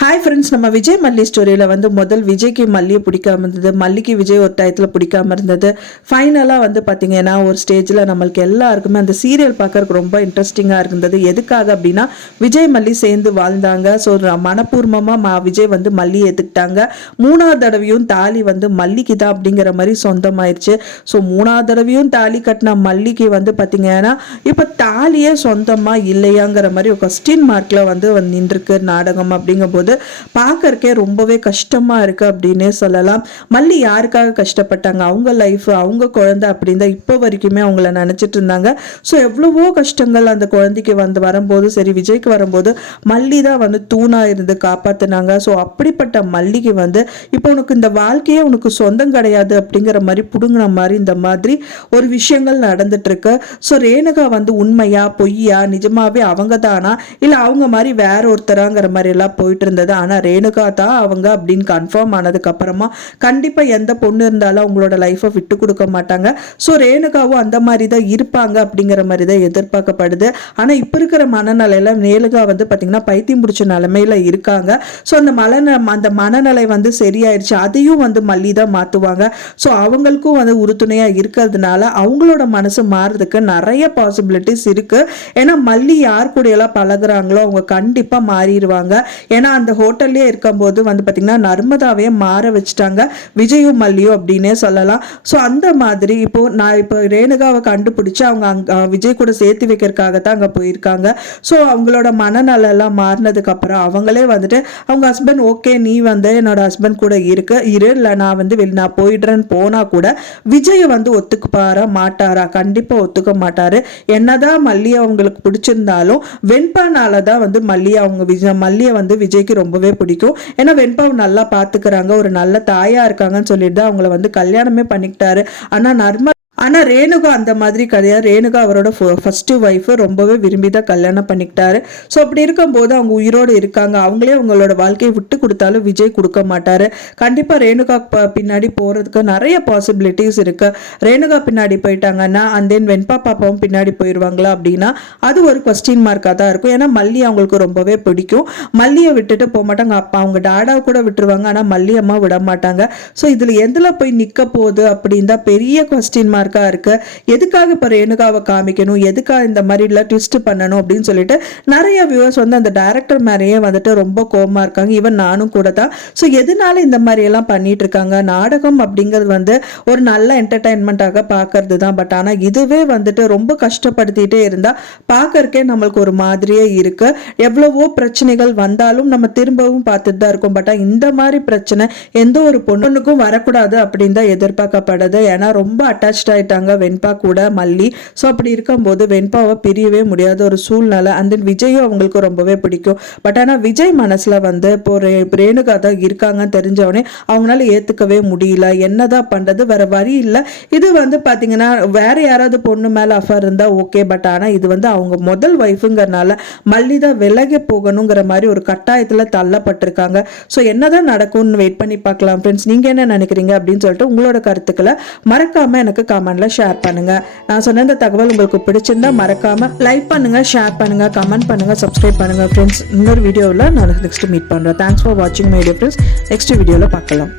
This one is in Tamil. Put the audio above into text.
ஹாய் ஃப்ரெண்ட்ஸ், நம்ம விஜய் மல்லி ஸ்டோரியில் வந்து முதல் விஜய்க்கு மல்லியை பிடிக்காம இருந்தது, மல்லிக்கு விஜய் ஒரு டயத்தில் பிடிக்காம இருந்தது. ஃபைனலாக வந்து பார்த்தீங்கன்னா ஒரு ஸ்டேஜில் நம்மளுக்கு எல்லாருக்குமே அந்த சீரியல் பார்க்கறதுக்கு ரொம்ப இன்ட்ரெஸ்டிங்காக இருந்தது. எதுக்காக அப்படின்னா விஜய் மல்லி சேர்ந்து வாழ்ந்தாங்க. ஸோ மனப்பூர்வமாக விஜய் வந்து மல்லி ஏற்றுக்கிட்டாங்க. மூணாவது தடவையும் தாலி வந்து மல்லிக்கு தான் அப்படிங்கிற மாதிரி சொந்தமாயிருச்சு. ஸோ மூணாவது தடவையும் தாலி கட்டின மல்லிக்கு வந்து பார்த்தீங்கன்னா இப்போ தாலியே சொந்தமாக இல்லையாங்கிற மாதிரி ஒரு கொஸ்டின் மார்க்கில் வந்து நின்றுருக்கு நாடகம். அப்படிங்கும்போது பார்க்கறக்கே ரொம்பவே கஷ்டமா இருக்கு அப்படின்னே சொல்லலாம். மல்லி யாருக்காக கஷ்டப்பட்டாங்க, அவங்க லைஃப், அவங்க குழந்தை அப்படின்னு தான் இப்போ வரைக்குமே அவங்கள நினைச்சிட்டு இருந்தாங்க. ஸோ எவ்வளவோ கஷ்டங்கள் அந்த குழந்தைக்கு வந்து வரும்போது சரி, விஜய்க்கு வரும்போது மல்லி தான் வந்து தூணா இருந்து காப்பாத்தினாங்க. ஸோ அப்படிப்பட்ட மல்லிக்கு வந்து இப்போ உனக்கு இந்த வாழ்க்கையே உனக்கு சொந்தம் கிடையாது அப்படிங்கிற மாதிரி புடுங்கின மாதிரி இந்த மாதிரி ஒரு விஷயங்கள் நடந்துட்டு இருக்கு. ஸோ ரேணுகா வந்து உண்மையா பொய்யா, நிஜமாவே அவங்க தானா இல்லை அவங்க மாதிரி வேற ஒருத்தராங்கிற மாதிரி எல்லாம் போயிட்டு இருந்தது. ஆனா ரேணுகா தான் அவங்க அப்படின்னு கன்ஃபார்ம் ஆனதுக்கு அப்புறமா கண்டிப்பா எந்த பொண்ணு இருந்தாலும் அவங்களோட லைஃபை விட்டு கொடுக்க மாட்டாங்க. ஸோ ரேணுகாவும் அந்த மாதிரி தான் இருப்பாங்க அப்படிங்கிற மாதிரி தான் எதிர்பார்க்கப்படுது. ஆனா இப்ப இருக்கிற மனநிலையில ரேணுகா வந்து பாத்தீங்கன்னா பைத்தியம் பிடிச்ச நிலைமையில இருக்காங்க. ஸோ அந்த மனநிலை வந்து சரியாயிருச்சு. அதையும் வந்து மல்லி தான் மாத்துவாங்க. ஸோ அவங்களுக்கும் வந்து உறுதுணையா இருக்கிறதுனால அவங்களோட மனசு மாறுறதுக்கு நிறைய பாசிபிலிட்டிஸ் இருக்கு. ஏன்னா மல்லி யார் கூட எல்லாம் பழகுறாங்களோ அவங்க கண்டிப்பா மாறிடுவாங்க. ஏன்னா அந்த ஹோட்டல்லே இருக்கும்போது வந்து பார்த்தீங்கன்னா நர்மதாவே மாற வச்சுட்டாங்க விஜயும் மல்லியும் அப்படின்னே சொல்லலாம். ஸோ அந்த மாதிரி இப்போ ரேணுகாவை கண்டுபிடிச்சு அவங்க விஜய் கூட சேர்த்து வைக்கிறதுக்காக தான் அங்கே போயிருக்காங்க. ஸோ அவங்களோட மனநலம் மாறினதுக்கு அப்புறம் அவங்களே வந்துட்டு அவங்க ஹஸ்பண்ட் ஓகே நீ வந்து என்னோட ஹஸ்பண்ட் கூட இரு இல்லை நான் வந்து நான் போயிடுறேன்னு போனா கூட விஜய் வந்து ஒத்துக்குப்பாரா மாட்டாரா? கண்டிப்பா ஒத்துக்க மாட்டாரு. என்னதான் மல்லியை அவங்களுக்கு பிடிச்சிருந்தாலும் வெண்பானால தான் வந்து மல்லியை வந்து விஜய்க்கு ரொம்பவே பிடிக்கும். ஏன்னா வெண்பாவை நல்லா பாத்துக்கிறாங்க, ஒரு நல்ல தாயா இருக்காங்கன்னு சொல்லிட்டு தான் அவங்கள வந்து கல்யாணமே பண்ணிக்கிட்டாரு. ஆனா ரேணுகா அந்த மாதிரி கிடையாது. ரேணுகா அவரோட ஃபர்ஸ்ட் ஒய்ஃப் ரொம்பவே விரும்பி தான் கல்யாணம் பண்ணிக்கிட்டாரு. ஸோ அப்படி இருக்கும்போது அவங்க உயிரோடு இருக்காங்க. அவங்களே அவங்களோட வாழ்க்கையை விட்டு கொடுத்தாலும் விஜய் கொடுக்க மாட்டாரு. கண்டிப்பா ரேணுகா பின்னாடி போறதுக்கு நிறைய பாசிபிலிட்டிஸ் இருக்கு. ரேணுகா பின்னாடி போயிட்டாங்கன்னா அண்ட் தென் வெண்பா பாப்பாவும் பின்னாடி போயிடுவாங்களா அப்படின்னா அது ஒரு கொஸ்டின் மார்க்காக தான் இருக்கும். ஏன்னா மல்லி அவங்களுக்கு ரொம்பவே பிடிக்கும். மல்லியை விட்டுட்டு போக மாட்டாங்க. அப்பா அவங்க டாடாவை கூட விட்டுருவாங்க, ஆனா மல்லி அம்மா விட மாட்டாங்க. ஸோ இதுல எதுல போய் நிக்க போகுது அப்படின்னு தான் பெரிய கொஸ்டின் மார்க் இருக்கு. எதுக்காக இப்ப ரேணுகாவை காமிக்கணும், எதுக்காக இந்த மாதிரி ட்விஸ்ட் பண்ணணும் அப்படின்னு சொல்லிட்டு நிறைய வியூவர்ஸ் வந்து அந்த டைரக்டர் மேலேயே வந்துட்டு ரொம்ப கோவமா இருக்காங்க. ஈவன் நானும் கூட தான். ஸோ எதனால இந்த மாதிரி எல்லாம் பண்ணிட்டு இருக்காங்க? நாடகம் அப்படிங்கிறது வந்து ஒரு நல்ல என்டர்டைன்மெண்ட்டாக பார்க்கறது தான். பட் ஆனா இதுவே வந்துட்டு ரொம்ப கஷ்டப்படுத்திட்டே இருந்தா பார்க்கறக்கே நம்மளுக்கு ஒரு மாதிரியே இருக்கு. எவ்வளவோ பிரச்சனைகள் வந்தாலும் நம்ம திரும்பவும் பார்த்துட்டு தான் இருக்கோம். பட் இந்த மாதிரி பிரச்சனை எந்த ஒரு பொண்ணுக்கும் வரக்கூடாது அப்படின்னு தான் எதிர்பார்க்கப்படுது. ஏன்னா ரொம்ப அட்டாச்சாக வெண்பா கூட மல்லி. ஸோ அப்படி இருக்கும்போது வெண்பாவை பிரியவே முடியாத ஒரு சூழ்நிலை. அந்த விஜயும் அவங்களுக்கு ரொம்பவே பிடிக்கும். பட் ஆனால் விஜய் மனசுல வந்து இப்போ ரேணுகா தான் இருக்காங்கன்னு தெரிஞ்சவனே அவங்களால ஏத்துக்கவே முடியல. என்னதான் பண்றது, வேற வழி இல்லை. இது வந்து பாத்தீங்கன்னா வேற யாராவது பொண்ணு மேல அஃபர் இருந்தா ஓகே. பட் ஆனா இது வந்து அவங்க முதல் ஒய்ஃபுங்கிறனால மல்லி தான் விலகி போகணுங்கிற மாதிரி ஒரு கட்டாயத்துல தள்ளப்பட்டிருக்காங்க. ஸோ என்னதான் நடக்கும்னு வெயிட் பண்ணி பார்க்கலாம். ஃப்ரெண்ட்ஸ், நீங்க என்ன நினைக்கிறீங்க அப்படின்னு சொல்லிட்டு உங்களோட கருத்துக்களை மறக்காம எனக்கு கமெண்ட்ல ஷேர் பண்ணுங்க. நான் சொன்ன இந்த தகவல் உங்களுக்கு பிடிச்சிருந்தா மறக்காம லைக் பண்ணுங்க, ஷேர் பண்ணுங்க, கமெண்ட் பண்ணுங்க, சப்ஸ்கிரைப் பண்ணுங்க. ஃப்ரெண்ட்ஸ், இன்னொரு வீடியோவில் நான் நெக்ஸ்ட் மீட் பண்றேன். தேங்க்ஸ் ஃபார் வாட்சிங் மை வீடியோ ஃப்ரெண்ட்ஸ். நெக்ஸ்ட் வீடியோவில் பார்க்கலாம்.